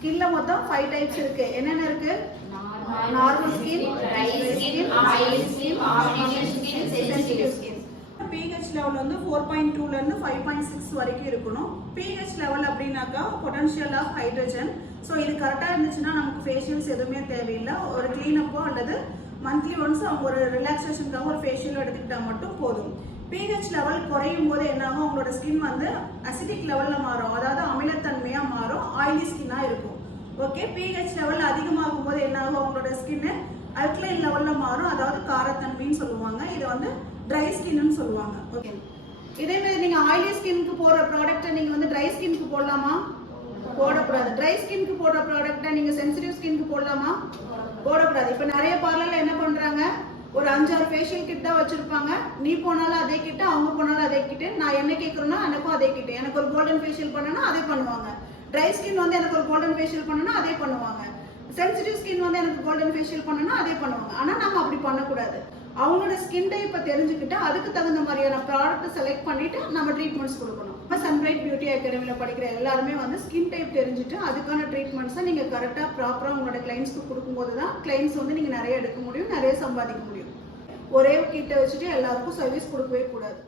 ஸ்கின்ல மொத்தம் 5 டைப்ஸ் இருக்கு. என்னென்ன இருக்கு? Normal skin, dry skin, oily skin, combination skin, sensitive skin. pH level வந்து 4.2 ல இருந்து 5.6 வரைக்கும் இருக்கணும். pH லெவல் அப்படினாக்கா பொட்டன்ஷியல் ஆஃப் ஹைட்ரஜன். சோ இது கரெக்டா இருந்துச்சுன்னா நமக்கு ஃபேஷியல்ஸ் எதுவுமே தேவையில்லை. ஒரு க்ளீன் அப்போ அல்லது மந்த்லி ஒன்ஸ் அவங்க ஒரு ரிலாக்ஸேஷனுக்காக ஒரு ஃபேஷியல் எடுத்துக்கிட்டா மட்டும் போதும். pH லெவல் குறையும் போது என்னாகும்? உங்களோட ஸ்கின் வந்து அசிடிக் லெவல்ல மாறும், அதாவது அமிலத்தன்மையா மாறும், ஆயிலி ஸ்கின்னா இருக்கும். ஓகே, pH லெவல் அதிகமாகும் போது என்னாகும்? உங்களோட ஸ்கின் அல்கலைன் லெவல்ல மாறும், அதாவது காரத்தன்மைன்னு சொல்லுவாங்க. இது வந்து ட்ரை ஸ்கின்னு சொல்லுவாங்க. ஓகே, இதே மாதிரி நீங்க ஆயிலி ஸ்கின்க்கு போற ப்ராடக்ட்டை நீங்க வந்து ட்ரை ஸ்கின்க்கு போடலாமா? போடக்கூடாது. ட்ரை ஸ்கின்க்கு போடுற ப்ராடக்ட்டை நீங்க சென்சிட்டிவ் ஸ்கின்க்கு போடலாமா? போடக்கூடாது. இப்ப நிறைய பார்லர்ல என்ன பண்றாங்க, ஒரு 5-6 ஃபேஷியல் கிட் தான் வச்சிருப்பாங்க. நீ போனாலும் அதே கிட்ட, அவங்க போனாலும் அதே கிட்ட, நான் என்ன கேட்கறேன்னா எனக்கும் அதே கிட்ட. எனக்கு ஒரு கோல்டன் ஃபேஷியல் பண்ணனா அதே பண்ணுவாங்க. ட்ரை ஸ்கின் வந்து எனக்கு ஒரு கோல்டன் ஃபேஷியல் பண்ணனா அதே பண்ணுவாங்க. சென்சிட்டிவ் ஸ்கின் வந்து எனக்கு கோல்டன் ஃபேஷியல் பண்ணனா அதே பண்ணுவாங்க. ஆனா நம்ம அப்படி பண்ணக்கூடாது. அவங்களோட ஸ்கின் டைப்பை தெரிஞ்சுக்கிட்டு அதுக்கு தகுந்த மாதிரியான ப்ராடக்ட் செலக்ட் பண்ணிட்டு நம்ம ட்ரீட்மெண்ட்ஸ் கொடுக்கணும். சன்பிரைட் பியூட்டி அகாடமியில படிக்கிற எல்லாருமே வந்து ஸ்கின் டைப் தெரிஞ்சுட்டு அதுக்கான ட்ரீட்மெண்ட்ஸை நீங்க கரெக்டா ப்ராப்பரா உங்களோட கிளைண்ட்ஸ்க்கு கொடுக்கும்போது தான் கிளைண்ட்ஸ் வந்து நீங்க நிறைய எடுக்க முடியும், நிறைய சம்பாதிக்க முடியும். ஒரே கிட்ட வச்சுட்டு எல்லாருக்கும் சர்வீஸ் கொடுக்கவே கூடாது.